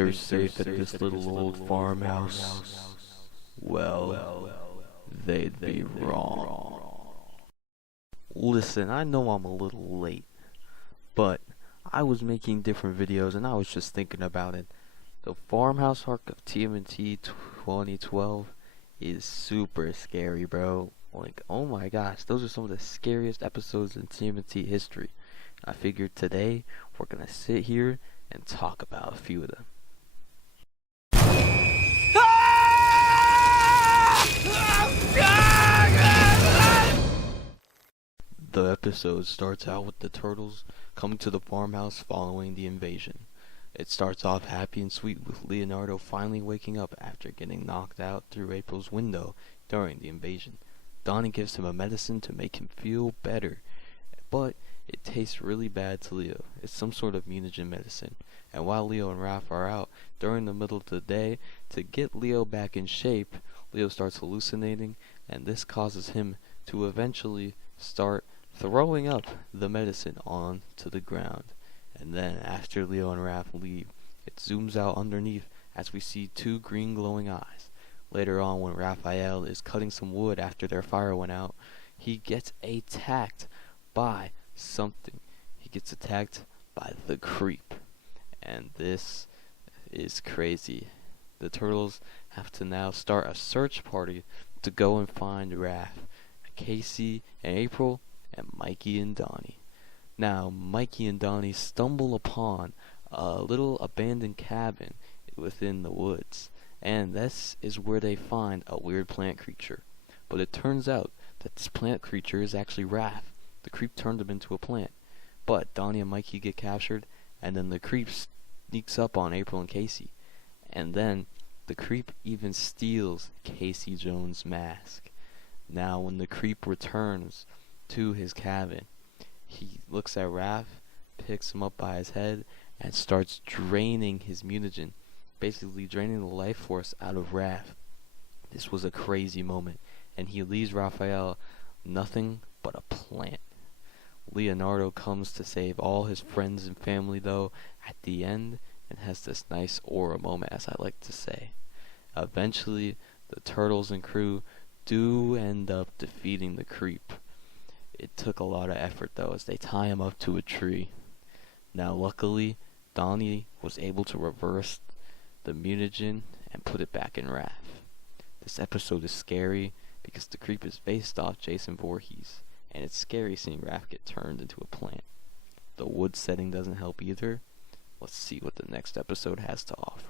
they're safe at this little old farmhouse? Well, they'd be wrong. Listen, I know I'm a little late, but I was making different videos and I was just thinking about it. The farmhouse arc of TMNT 2012 is super scary, bro. Like, oh my gosh, those are some of the scariest episodes in TMNT history. I figured today we're gonna sit here and talk about a few of them. The episode starts out with the turtles coming to the farmhouse following the invasion. It starts off happy and sweet with Leonardo finally waking up after getting knocked out through April's window during the invasion. Donnie gives him a medicine to make him feel better, but it tastes really bad to Leo. It's some sort of mutagen medicine. And while Leo and Raph are out during the middle of the day to get Leo back in shape, Leo starts hallucinating, and this causes him to eventually start throwing up the medicine onto the ground. And then after Leo and Raph leave, it zooms out underneath as we see two green glowing eyes. Later on, when Raphael is cutting some wood after their fire went out, he gets attacked by something. He gets attacked by the creep. And this is crazy. The turtles have to now start a search party to go and find Raph, Casey and April, and Mikey and Donnie. Now, Mikey and Donnie stumble upon a little abandoned cabin within the woods, and this is where they find a weird plant creature. But it turns out that this plant creature is actually Raph. The creep turned him into a plant. But Donnie and Mikey get captured, and then the creep sneaks up on April and Casey. And then the creep even steals Casey Jones' mask. Now, when the creep returns to his cabin, he looks at Raph, picks him up by his head, and starts draining his mutagen, basically draining the life force out of Raph. This was a crazy moment, and he leaves Raphael nothing but a plant. Leonardo comes to save all his friends and family, though, at the end, and has this nice aura moment, as I like to say. Eventually, the turtles and crew do end up defeating the creep. It took a lot of effort, though, as they tie him up to a tree. Now, luckily, Donnie was able to reverse the mutagen and put it back in Raph. This episode is scary because the creep is based off Jason Voorhees, and it's scary seeing Raph get turned into a plant. The wood setting doesn't help either. Let's see what the next episode has to offer.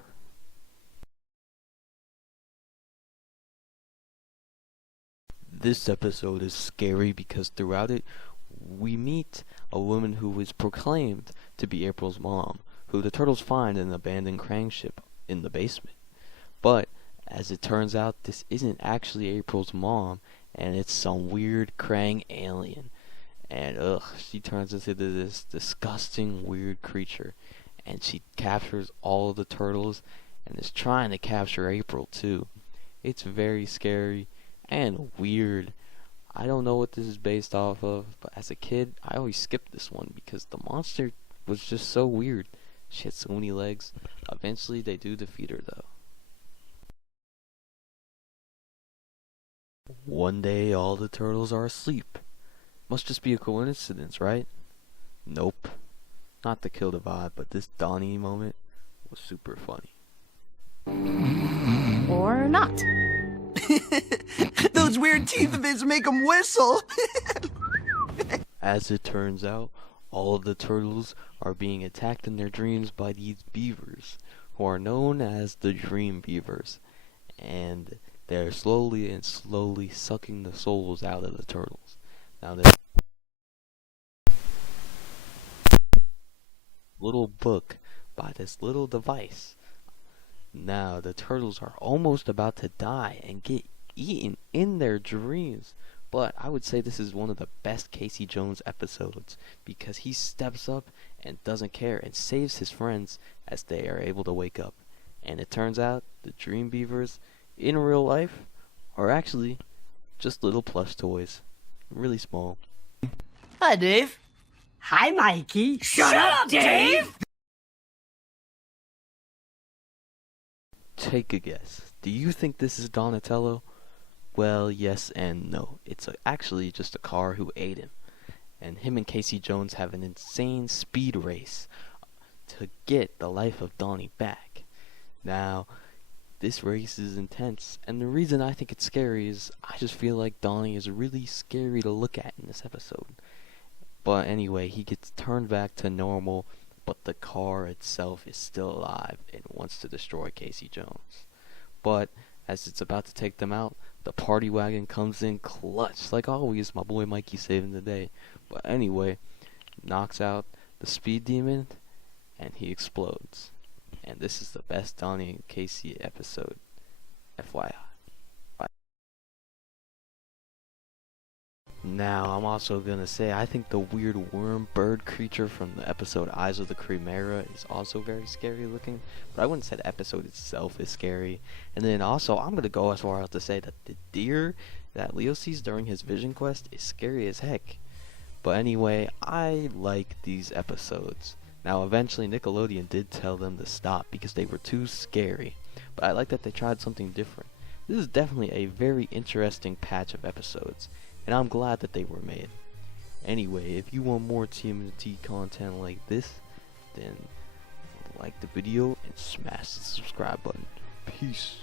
This episode is scary because throughout it, we meet a woman who is proclaimed to be April's mom, who the turtles find in an abandoned Krang ship in the basement. But, as it turns out, this isn't actually April's mom, and it's some weird Krang alien. And she turns into this disgusting weird creature, and she captures all of the turtles, and is trying to capture April too. It's very scary and weird. I don't know what this is based off of, but as a kid, I always skipped this one because the monster was just so weird. She had so many legs. Eventually, they do defeat her, though. One day, all the turtles are asleep. Must just be a coincidence, right? Nope. Not to kill the vibe, but this Donnie moment was super funny. Or not. Those weird teeth of his make him whistle. As it turns out, all of the turtles are being attacked in their dreams by these beavers, who are known as the dream beavers, and they're slowly sucking the souls out of the turtles. Now there's a little book by this little device. Now the turtles are almost about to die and get eaten in their dreams. But I would say this is one of the best Casey Jones episodes because he steps up and doesn't care and saves his friends as they are able to wake up. And it turns out the dream beavers in real life are actually just little plush toys. Really small. Hi, Dave. Hi, Mikey. Shut up, Dave! Take a guess. Do you think this is Donatello? Well, yes and no. It's actually just a car who ate him. And him and Casey Jones have an insane speed race to get the life of Donnie back. Now, this race is intense, and the reason I think it's scary is I just feel like Donnie is really scary to look at in this episode. But anyway, he gets turned back to normal, but the car itself is still alive and wants to destroy Casey Jones. But as it's about to take them out, the party wagon comes in clutch. Like always, my boy Mikey saving the day. But anyway, knocks out the speed demon, and he explodes. And this is the best Donnie and Casey episode, FYI. Now, I'm also gonna say I think the weird worm bird creature from the episode Eyes of the Chimera is also very scary looking, but I wouldn't say the episode itself is scary. And then also, I'm gonna go as far as to say that the deer that Leo sees during his vision quest is scary as heck. But anyway, I like these episodes. Now, eventually Nickelodeon did tell them to stop because they were too scary, but I like that they tried something different. This is definitely a very interesting patch of episodes, and I'm glad that they were made. Anyway, if you want more TMNT content like this, then like the video and smash the subscribe button. Peace.